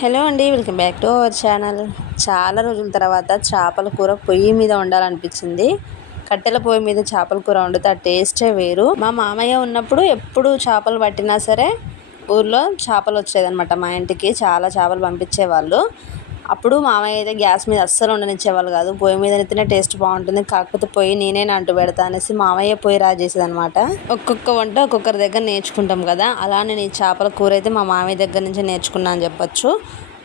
Hello అండి welcome back to our channel. చాలా రోజుల తర్వాత చేపల కూర పొయ్యి మీద వండాలనిపించింది. కట్టెల పొయ్యి మీద చేపల కూర వండితే ఆ టేస్టే వేరు. మా మామయ్య ఉన్నప్పుడు ఎప్పుడు చేపలు పట్టినా సరే ఊర్లో చేపలు వచ్చేదన్నమాట. మా ఇంటికి చాలా చేపలు పంపించేవాళ్ళు. అప్పుడు మామయ్య అయితే గ్యాస్ మీద అస్సలు ఉండనిచ్చేవాళ్ళు కాదు. పొయ్యి మీద అయితేనే టేస్ట్ బాగుంటుంది. కాకపోతే పొయ్యి నేనే అంటు పెడతా అనేసి మామయ్య పొయ్యి రాజేసేది అనమాట ఒక్కొక్క వంట ఒక్కొక్కరి దగ్గర నేర్చుకుంటాం కదా. అలా నేను ఈ చేపల కూర అయితే మా మామయ్య దగ్గర నుంచి నేర్చుకున్నా అని చెప్పొచ్చు.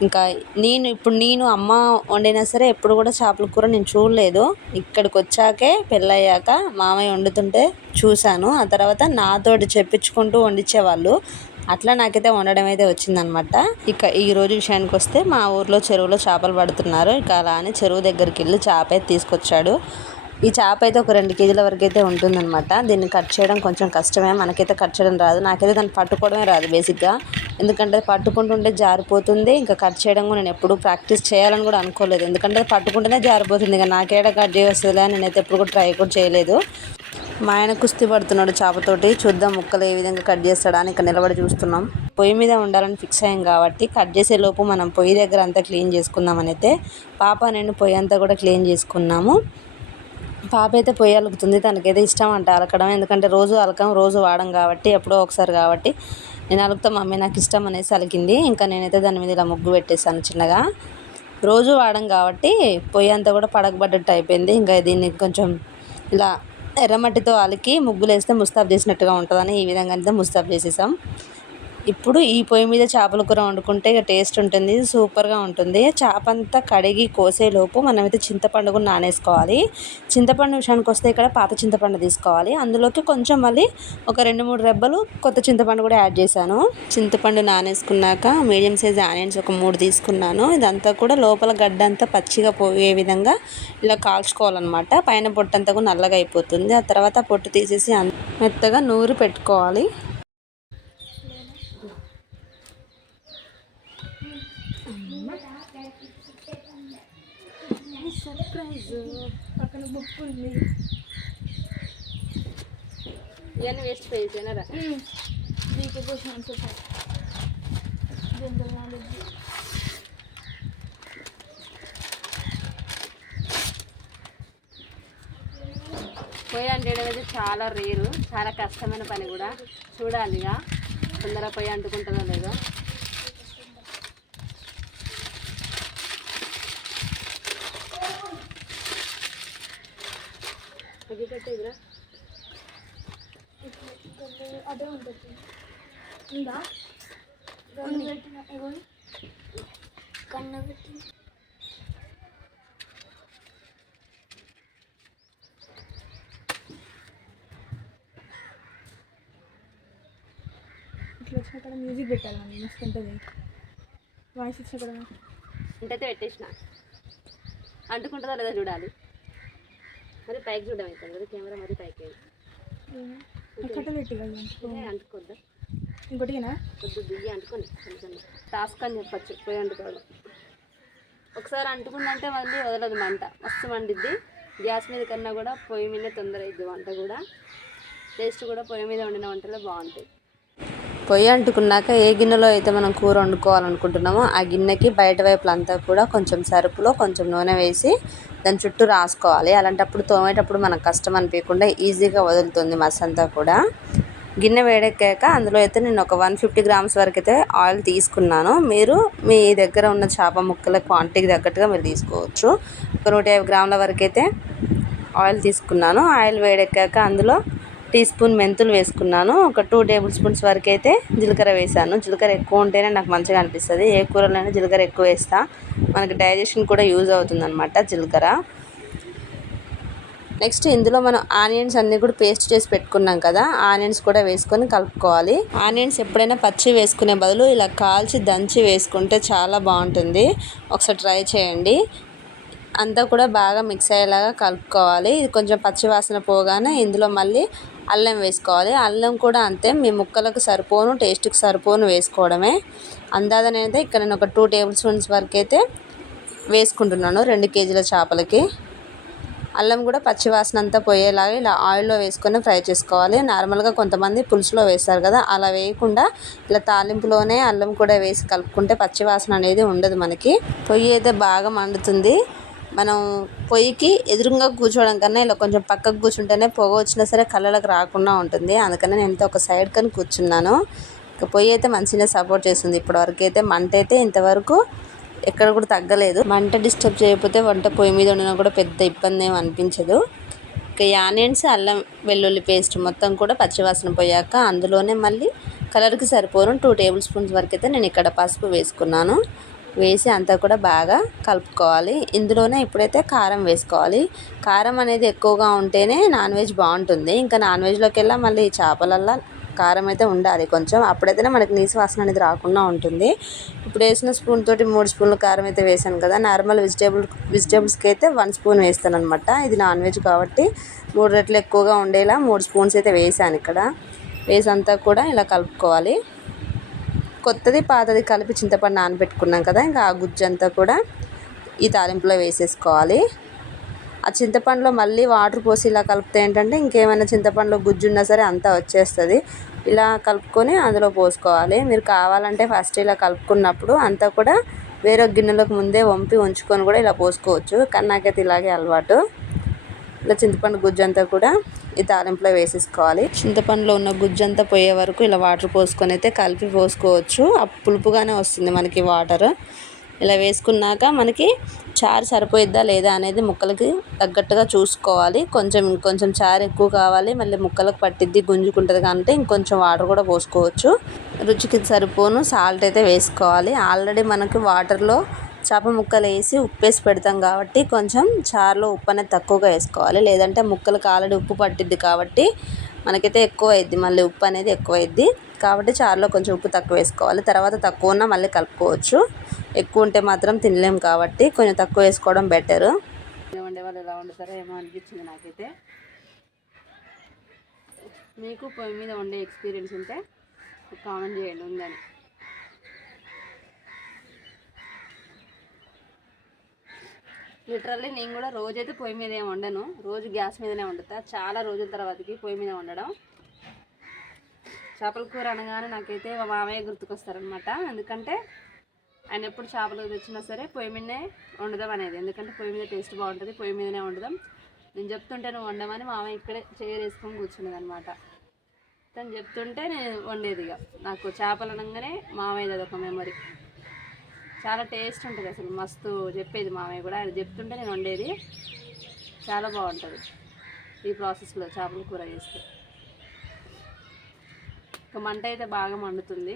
ఇంకా నేను ఇప్పుడు నేను అమ్మ వండినా సరే ఎప్పుడు కూడా చేపల కూర నేను చూడలేదు. ఇక్కడికి వచ్చాకే పెళ్ళయ్యాక మామయ్య వండుతుంటే చూశాను. ఆ తర్వాత నాతోటి చెప్పించుకుంటూ వండించేవాళ్ళు అట్లా నాకైతే వండడం అయితే వచ్చిందనమాట. ఇక ఈ రోజు విషయానికి వస్తే మా ఊర్లో చెరువులో చేపలు పడుతున్నారు. ఇక అలా అని చెరువు దగ్గరికి వెళ్ళి చేప అయితే తీసుకొచ్చాడు. ఈ చేప అయితే ఒక రెండు కేజీల వరకు అయితే ఉంటుందన్నమాట దీన్ని కట్ చేయడం కొంచెం కష్టమే. మనకైతే కట్ చేయడం రాదు. నాకైతే దాన్ని పట్టుకోవడమే రాదు బేసిక్గా. ఎందుకంటే పట్టుకుంటుంటే జారిపోతుంది. ఇంకా కట్ చేయడం కూడా నేను ఎప్పుడు ప్రాక్టీస్ చేయాలని కూడా అనుకోలేదు. ఎందుకంటే పట్టుకుంటేనే జారిపోతుంది. ఇంకా నాకేడా కట్ చేయవస్తుందిలే నేనైతే ఎప్పుడు కూడా ట్రై కూడా చేయలేదు. మా ఆయన కుస్తీ పడుతున్నాడు చేపతోటి. చూద్దాం ముక్కలు ఏ విధంగా కట్ చేస్తాడా అని ఇక్కడ నిలబడి చూస్తున్నాం. పొయ్యి మీద ఉండాలని ఫిక్స్ అయ్యాం కాబట్టి కట్ చేసే లోపు మనం పొయ్యి దగ్గర అంతా క్లీన్ చేసుకుందామని అయితే పాప నేను పొయ్యి అంతా కూడా క్లీన్ చేసుకున్నాము. పాప అయితే పొయ్యి అలుకుతుంది. తనకైతే ఇష్టం అంట అలకడం. ఎందుకంటే రోజు అలకం రోజు వాడం కాబట్టి ఎప్పుడో ఒకసారి కాబట్టి నేను అలుకుతా మమ్మీ నాకు ఇష్టం అనేసి అలికింది. ఇంకా నేనైతే దాని మీద ఇలా ముగ్గు పెట్టేశాను చిన్నగా. రోజు వాడం కాబట్టి పొయ్యి అంతా కూడా పడకబడ్డట్టు అయిపోయింది. ఇంకా దీన్ని కొంచెం ఇలా ఎర్రమట్టితో అలికి ముగ్గులు వేస్తే ముస్తాబ్ చేసినట్టుగా ఉంటుందని ఈ విధంగా అయితే ముస్తాబ్ చేసేసాం. ఇప్పుడు ఈ పొయ్యి మీద చేపల కూర వండుకుంటే ఇక టేస్ట్ ఉంటుంది సూపర్గా ఉంటుంది. చేప అంతా కడిగి కోసేలోపు మనమైతే చింతపండు కూడా నానేసుకోవాలి. చింతపండు విషయానికి వస్తే ఇక్కడ పాత చింతపండు తీసుకోవాలి. అందులోకి కొంచెం మళ్ళీ ఒక రెండు మూడు రెబ్బలు కొత్త చింతపండు కూడా యాడ్ చేశాను. చింతపండు నానేసుకున్నాక మీడియం సైజ్ ఆనియన్స్ ఒక మూడు తీసుకున్నాను. ఇదంతా కూడా లోపల గడ్డ అంతా పచ్చిగా పోయే విధంగా ఇలా కాల్చుకోవాలన్నమాట. పైన పొట్టంతా కూడా నల్లగా అయిపోతుంది. ఆ తర్వాత పొట్టు తీసేసి మెత్తగా నూరు పెట్టుకోవాలి. సర్ప్రైజ్ పక్కన బుక్ ఉంది ఇవన్నీ వేస్ట్ పోయేసానరా దీనికి క్వశ్చన్స్ జనరల్ నాలెడ్జ్ పొయ్యి అంటే అనేది చాలా రేరు చాలా కష్టమైన పని కూడా. చూడాలి తొందరగా పొయ్యి అంటుకుంటుందో లేదో. అదే ఉంటుంది. ఉందా? పెట్టిన కన్న పెట్టి ఇట్లా వచ్చిన మ్యూజిక్ పెట్టాలి మనం మస్తు ఉంటుంది. వాయిస్ ఇచ్చిన కూడా. పెట్టేసిన. అంటుకుంటుందో లేదో చూడాలి. మరి పైకి చూడడం అవుతుంది కదా కెమెరా మరి పైకి. అంటుకోద్దా? ఇంకోటినా కొద్ది దిగి అంటుకోండి కొంచెం టాస్క్ అని చెప్పచ్చు పోయి అంటుకోవడం. ఒకసారి అంటుకుందంటే మళ్ళీ వదలదు మంట. మస్తు మండిద్ది. గ్యాస్ మీద కన్నా కూడా పొయ్యి మీద తొందర అయింది వంట కూడా. టేస్ట్ కూడా పొయ్యి మీద వండిన వంటలే బాగుంటాయి. పొయ్యి అంటుకున్నాక ఏ గిన్నెలో అయితే మనం కూర వండుకోవాలనుకుంటున్నామో ఆ గిన్నెకి బయట వైపులంతా కూడా కొంచెం సరుపులో కొంచెం నూనె వేసి దాని చుట్టూ రాసుకోవాలి. అలాంటప్పుడు తోమేటప్పుడు మనకు కష్టం అనిపించకుండా ఈజీగా వదులుతుంది మస్ అంతా కూడా. గిన్నె వేడెక్కాక అందులో అయితే నేను ఒక వన్ ఫిఫ్టీ గ్రామ్స్ వరకు అయితే ఆయిల్ తీసుకున్నాను. మీరు మీ దగ్గర ఉన్న చేప ముక్కల క్వాంటిటీకి తగ్గట్టుగా మీరు తీసుకోవచ్చు. ఒక నూట యాభై గ్రాముల వరకు అయితే ఆయిల్ తీసుకున్నాను. ఆయిల్ వేడెక్కాక అందులో టీ స్పూన్ మెంతులు వేసుకున్నాను. ఒక టూ టేబుల్ స్పూన్స్ వరకు అయితే జీలకర్ర వేసాను. జీలకర్ర ఎక్కువ ఉంటేనే నాకు మంచిగా అనిపిస్తుంది. ఏ కూరలోనే జీలకర్ర ఎక్కువ వేస్తా. మనకి డైజెషన్ కూడా యూజ్ అవుతుంది అనమాట జీలకర్ర. నెక్స్ట్ ఇందులో మనం ఆనియన్స్ అన్నీ కూడా పేస్ట్ చేసి పెట్టుకున్నాం కదా ఆనియన్స్ కూడా వేసుకొని కలుపుకోవాలి. ఆనియన్స్ ఎప్పుడైనా పచ్చి వేసుకునే బదులు ఇలా కాల్చి దంచి వేసుకుంటే చాలా బాగుంటుంది. ఒకసారి ట్రై చేయండి. అంతా కూడా బాగా మిక్స్ అయ్యేలాగా కలుపుకోవాలి. ఇది కొంచెం పచ్చి వాసన పోగానే ఇందులో మళ్ళీ అల్లం వేసుకోవాలి. అల్లం కూడా అంతే మీ ముక్కలకు సరిపోను టేస్ట్కి సరిపోను వేసుకోవడమే. అందాదనైతే ఇక్కడ నేను ఒక టూ టేబుల్ స్పూన్స్ వరకు అయితే వేసుకుంటున్నాను రెండు కేజీల చేపలకి. అల్లం కూడా పచ్చివాసన అంతా పోయేలాగా ఇలా ఆయిల్లో వేసుకొని ఫ్రై చేసుకోవాలి. నార్మల్గా కొంతమంది పులుసులో వేస్తారు కదా అలా వేయకుండా ఇలా తాలింపులోనే అల్లం కూడా వేసి కలుపుకుంటే పచ్చివాసన అనేది ఉండదు మనకి. పొయ్యి అయితే బాగా మండుతుంది. మనం పొయ్యికి ఎదురుగా కూర్చోవడం కన్నా ఇలా కొంచెం పక్కకు కూర్చుంటేనే పొగ వచ్చినా సరే కళ్ళలకు రాకుండా ఉంటుంది. అందుకనే నేను ఒక సైడ్ కని కూర్చున్నాను. ఇక పొయ్యి అయితే మంచిగా సపోర్ట్ చేస్తుంది. ఇప్పటివరకు అయితే మంట అయితే ఇంతవరకు ఎక్కడ కూడా తగ్గలేదు. మంట డిస్టర్బ్ చేయకపోతే వంట పొయ్యి మీద ఉండినా కూడా పెద్ద ఇబ్బంది ఏమి అనిపించదు. ఇక యానియన్స్ అల్లం వెల్లుల్లి పేస్ట్ మొత్తం కూడా పచ్చివాసన పోయాక అందులోనే మళ్ళీ కలర్కి సరిపోను టూ టేబుల్ స్పూన్స్ వరకు అయితే నేను ఇక్కడ పసుపు వేసుకున్నాను. వేసి అంతా కూడా బాగా కలుపుకోవాలి. ఇందులోనే ఇప్పుడైతే కారం వేసుకోవాలి. కారం అనేది ఎక్కువగా ఉంటేనే నాన్ వెజ్ బాగుంటుంది. ఇంకా నాన్ వెజ్లోకి వెళ్ళా మళ్ళీ చేపలల్లా కారం అయితే ఉండాలి కొంచెం. అప్పుడైతేనే మనకి నీసు వాసన అనేది రాకుండా ఉంటుంది. ఇప్పుడు వేసిన స్పూన్ తోటి మూడు స్పూన్లు కారం అయితే వేసాను కదా. నార్మల్ వెజిటేబుల్ వెజిటేబుల్స్కి అయితే వన్ స్పూన్ వేస్తాను అనమాట ఇది నాన్ వెజ్ కాబట్టి మూడు రెట్లు ఎక్కువగా ఉండేలా మూడు స్పూన్స్ అయితే వేసాను ఇక్కడ. వేసి అంతా కూడా ఇలా కలుపుకోవాలి. కొత్తది పాతది కలిపి చింతపండు నానబెట్టుకున్నాం కదా ఇంకా ఆ గుజ్జు అంతా కూడా ఈ తాలింపులో వేసేసుకోవాలి. ఆ చింతపండులో మళ్ళీ వాటర్ పోసి ఇలా కలిపితే ఏంటంటే ఇంకేమైనా చింతపండులో గుజ్జు ఉన్నా సరే అంతా వచ్చేస్తుంది. ఇలా కలుపుకొని అందులో పోసుకోవాలి. మీరు కావాలంటే ఫస్ట్ ఇలా కలుపుకున్నప్పుడు అంతా కూడా వేరే గిన్నెలకు ముందే వంపి ఉంచుకొని కూడా ఇలా పోసుకోవచ్చు. కానీ నాకైతే ఇలాగే అలవాటు. ఇలా చింతపండు గుజ్జు అంతా కూడా ఈ తాలింపులో వేసేసుకోవాలి. చింతపండులో ఉన్న గుజ్జు అంతా పోయే వరకు ఇలా వాటర్ పోసుకొని అయితే కలిపి పోసుకోవచ్చు. ఆ పులుపుగానే వస్తుంది మనకి వాటర్. ఇలా వేసుకున్నాక మనకి చారు సరిపోయిద్దా లేదా అనేది ముక్కలకి తగ్గట్టుగా చూసుకోవాలి. కొంచెం ఇంకొంచెం చారు ఎక్కువ కావాలి. మళ్ళీ ముక్కలకు పట్టిద్ది గుంజుకుంటుంది కాబట్టి ఇంకొంచెం వాటర్ కూడా పోసుకోవచ్చు. రుచికి సరిపోను. సాల్ట్ అయితే వేసుకోవాలి. ఆల్రెడీ మనకి వాటర్లో చేప ముక్కలు వేసి ఉప్పు వేసి పెడతాం కాబట్టి కొంచెం చారులో ఉప్పు అనేది తక్కువగా వేసుకోవాలి. లేదంటే ముక్కలకు ఆల్రెడీ ఉప్పు పట్టిద్ది కాబట్టి మనకైతే ఎక్కువ అయింది మళ్ళీ ఉప్పు అనేది ఎక్కువ అయింది కాబట్టి చారులో కొంచెం ఉప్పు తక్కువ వేసుకోవాలి. తర్వాత తక్కువ ఉన్నా మళ్ళీ కలుపుకోవచ్చు. ఎక్కువ ఉంటే మాత్రం తినలేము కాబట్టి కొంచెం తక్కువ వేసుకోవడం బెటర్. వండే వాళ్ళు ఎలా వండుతారో ఏమో అనిపించింది నాకైతే. మీకు పొయ్యి మీద వండే ఎక్స్పీరియన్స్ ఉంటే కామెంట్ చేయండి ఉందని. లిటరల్లీ నేను కూడా రోజైతే పొయ్యి మీద ఏమి వండను. రోజు గ్యాస్ మీదనే వండుతా. చాలా రోజుల తర్వాతకి పొయ్యి మీద వండడం. చేపల కూర అనగానే నాకైతే మా మామయ్య గుర్తుకొస్తారనమాట ఎందుకంటే ఆయన ఎప్పుడు చేపలు తెచ్చినా సరే పొయ్యి మీదనే వండుదాం అనేది. ఎందుకంటే పొయ్యి మీద టేస్ట్ బాగుంటుంది పొయ్యి మీదనే వండుదాం. నేను చెప్తుంటే నువ్వు వండమని మామయ్య ఇక్కడే చైర్ వేసుకొని కూర్చున్నది అనమాట తను చెప్తుంటే నేను వండేది ఇక. నాకు చేపలు అనగానే మామయ్యది అదొక మెమరీ చాలా టేస్ట్ ఉంటుంది అసలు. మస్తు చెప్పేది మామయ్య కూడా. ఆయన చెప్తుంటే నేను వండేది. చాలా బాగుంటుంది ఈ ప్రాసెస్లో చేపల కూర చేస్తే. ఒక మంట అయితే బాగా మండుతుంది.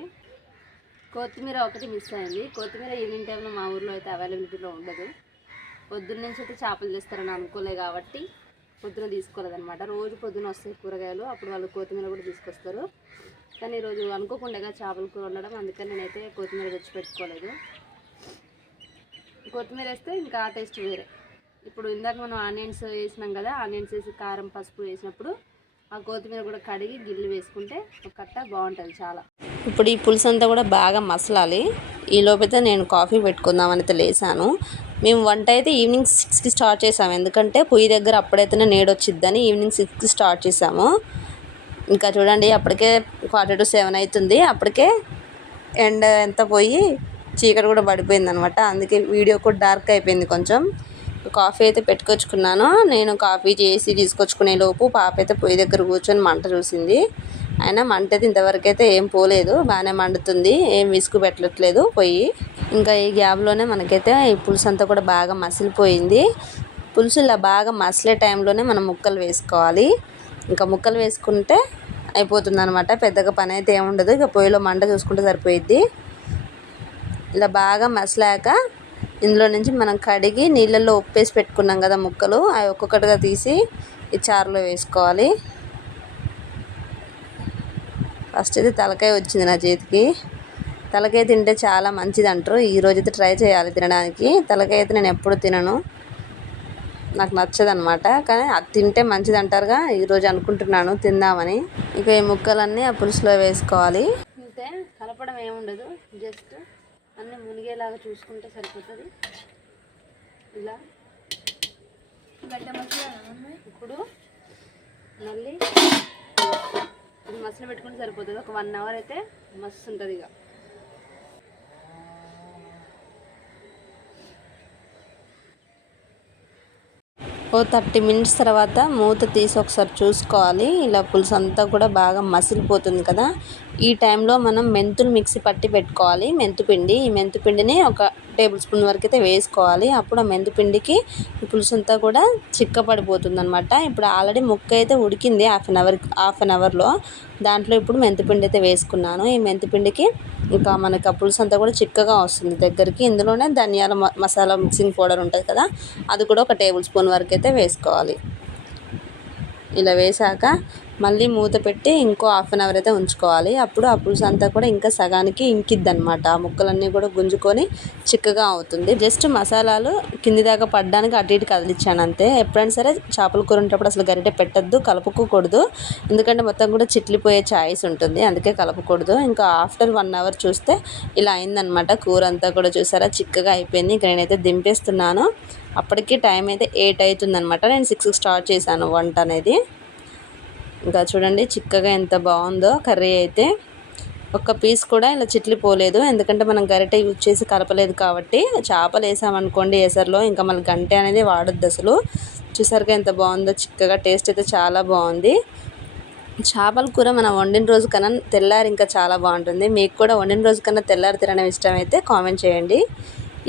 కొత్తిమీర ఒకటి మిస్ అయింది. కొత్తిమీర ఈవినింగ్ టైంలో మా ఊర్లో అయితే అవైలబిలిటీలో ఉండదు. పొద్దున్న నుంచి అయితే చేపలు చేస్తారని అనుకోలే కాబట్టి పొద్దున తీసుకోలేదనమాట రోజు పొద్దున వస్తాయి కూరగాయలు. అప్పుడు వాళ్ళు కొత్తిమీర కూడా తీసుకొస్తారు. కానీ ఈరోజు అనుకోకుండా చేపల కూర ఉండడం అందుకని నేనైతే కొత్తిమీర తెచ్చి పెట్టుకోలేదు. కొత్తిమీర వేస్తే ఇంకా ఆ టేస్ట్ వేరే. ఇప్పుడు ఇందాక మనం ఆనియన్స్ వేసినాం కదా ఆనియన్స్ వేసి కారం పసుపు వేసినప్పుడు ఆ కొత్తిమీర కూడా కడిగి గిల్లు వేసుకుంటే ఒక కట్ట బాగుంటుంది చాలా. ఇప్పుడు ఈ పులుసు అంతా కూడా బాగా మసలాలి. ఈ లోపైతే నేను కాఫీ పెట్టుకుందామని అయితే లేసాను. మేము వంట అయితే ఈవినింగ్ సిక్స్కి స్టార్ట్ చేసాము. ఎందుకంటే పొయ్యి దగ్గర అప్పుడైతేనే నేడు వచ్చిద్దని ఈవినింగ్ సిక్స్కి స్టార్ట్ చేసాము. ఇంకా చూడండి అప్పటికే క్వార్టర్ టు సెవెన్ అవుతుంది. అప్పటికే ఎండ ఎంత పోయి చీకటి కూడా పడిపోయింది అనమాట అందుకే వీడియో కూడా డార్క్ అయిపోయింది కొంచెం. కాఫీ అయితే పెట్టుకొచ్చుకున్నాను. నేను కాఫీ చేసి తీసుకొచ్చుకునే లోపు పాప అయితే పొయ్యి దగ్గర కూర్చొని మంట చూసింది. అయినా మంట అయితే ఇంతవరకు అయితే ఏం పోలేదు. బాగానే మండుతుంది. ఏం విసుగు పెట్టట్లేదు పొయ్యి. ఇంకా ఈ గ్యాప్లోనే మనకైతే ఈ పులుసు అంతా కూడా బాగా మసిలిపోయింది. పులుసు ఇలా బాగా మసిలే టైంలోనే మనం ముక్కలు వేసుకోవాలి. ఇంకా ముక్కలు వేసుకుంటే అయిపోతుంది అనమాట పెద్దగా పని అయితే ఏముండదు ఇక పొయ్యిలో మంట చూసుకుంటే సరిపోయిద్ది. ఇలా బాగా మసలాక ఇందులో నుంచి మనం కడిగి నీళ్ళల్లో ఉప్పేసి పెట్టుకున్నాం కదా ముక్కలు అవి ఒక్కొక్కటిగా తీసి ఈ చారులో వేసుకోవాలి. ఫస్ట్ అయితే తలకాయ వచ్చింది నా చేతికి. తలకాయ తింటే చాలా మంచిది అంటారు ఈరోజు అయితే ట్రై చేయాలి తినడానికి. తలకాయ అయితే నేను ఎప్పుడు తినను. నాకు నచ్చదు అనమాట కానీ అది తింటే మంచిది అంటారుగా ఈరోజు అనుకుంటున్నాను తిందామని. ఇక ఈ ముక్కలన్నీ ఆ పులుసులో వేసుకోవాలి. అంతే కలపడం ఏముండదు. మునిగేలాగా చూసుకుంటే సరిపోతుంది. ఇలా. గడ్డ మసాలా అమ్మాయి? ఇప్పుడు మళ్ళీ ఇది మసాలా పెట్టుకుంటే సరిపోతుంది. ఒక వన్ అవర్ అయితే మస్తు ఉంటుంది ఇక. ఓ థర్టీ మినిట్స్ తర్వాత మూత తీసి ఒకసారి చూసుకోవాలి. ఇలా పులుసు అంతా కూడా బాగా మసిలిపోతుంది కదా. ఈ టైంలో మనం మెంతులు మిక్సీ పట్టి పెట్టుకోవాలి. మెంతుపిండి ఈ మెంతుపిండిని ఒక టేబుల్ స్పూన్ వరకు అయితే వేసుకోవాలి. అప్పుడు ఆ మెంతుపిండికి పులుసు అంతా కూడా చిక్కపడిపోతుంది అనమాట ఇప్పుడు ఆల్రెడీ ముక్క అయితే ఉడికింది half an hour half an అవర్లో. దాంట్లో ఇప్పుడు మెంతిపిండి అయితే వేసుకున్నాను. ఈ మెంతిపిండికి ఇంకా మనకి ఆ పులుసు అంతా కూడా చిక్కగా వస్తుంది దగ్గరికి. ఇందులోనే ధనియాల మసాలా మిక్సింగ్ పౌడర్ ఉంటుంది కదా. అది కూడా ఒక టేబుల్ స్పూన్ వరకు అయితే వేసుకోవాలి. ఇలా వేసాక మళ్ళీ మూత పెట్టి ఇంకో హాఫ్ అన్ అవర్ అయితే ఉంచుకోవాలి. అప్పుడు ఆ పులుసు అంతా కూడా ఇంకా సగానికి ఇంకిద్ది అనమాట ఆ ముక్కలన్నీ కూడా గుంజుకొని చిక్కగా అవుతుంది. జస్ట్ మసాలాలు కింది దాకా పడ్డానికి అటు ఇటు కదిలిచ్చాను అంతే. ఎప్పుడైనా సరే చేపల కూర ఉంటప్పుడు అసలు గరిటె పెట్టద్దు కలుపుకోకూడదు. ఎందుకంటే మొత్తం కూడా చిట్లిపోయే ఛాయిస్ ఉంటుంది. అందుకే కలపకూడదు ఇంకా ఆఫ్టర్ వన్ అవర్ చూస్తే ఇలా అయిందనమాట కూర అంతా కూడా చూసారా? చిక్కగా అయిపోయింది. ఇంకా నేనైతే దింపేస్తున్నాను. అప్పటికి టైం అయితే ఎయిట్ అవుతుంది అనమాట నేను సిక్స్ స్టార్ట్ చేశాను వంట అనేది. ఇంకా చూడండి చిక్కగా ఎంత బాగుందో కర్రీ అయితే. ఒక్క పీస్ కూడా ఇలా చిట్లిపోలేదు ఎందుకంటే మనం గరిటె యూజ్ చేసి కలపలేదు కాబట్టి. చేపలు వేసామనుకోండి ఎసర్లో. ఇంకా మన గంటె అనేది వాడొద్దు అసలు. చూసారుగా ఎంత బాగుందో చిక్కగా టేస్ట్ అయితే చాలా బాగుంది. చేపల కూర మనం వండిన రోజు కన్నా తెల్లారి ఇంకా చాలా బాగుంటుంది. మీకు కూడా వండిన రోజు కన్నా తెల్లారి తినడం ఇష్టం అయితే కామెంట్ చేయండి.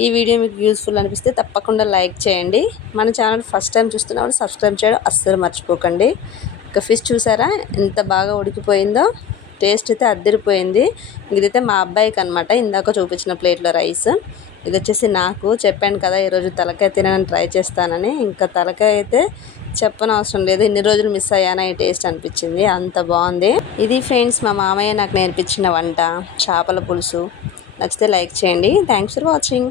ఈ వీడియో మీకు యూస్ఫుల్ అనిపిస్తే తప్పకుండా లైక్ చేయండి. మన ఛానల్ ఫస్ట్ టైం చూస్తున్నప్పుడు సబ్స్క్రైబ్ చేయడం అస్సలు మర్చిపోకండి. ఇక ఫిష్ చూసారా? ఎంత బాగా ఉడికిపోయిందో టేస్ట్ అయితే అద్దరిపోయింది. ఇదైతే మా అబ్బాయికి అనమాట ఇందాక చూపించిన ప్లేట్లో రైస్ ఇది వచ్చేసి నాకు చెప్పాను కదా ఈరోజు తలకాయ తినని ట్రై చేస్తానని. ఇంకా తలకాయ అయితే చెప్పనవసరం లేదు. ఇన్ని రోజులు మిస్ అయ్యానా ఈ టేస్ట్ అనిపించింది. అంత బాగుంది. ఇది ఫ్రెండ్స్ మా మామయ్య నాకు నేర్పించిన వంట చేపల పులుసు. నచ్చితే లైక్ చేయండి. Thanks for watching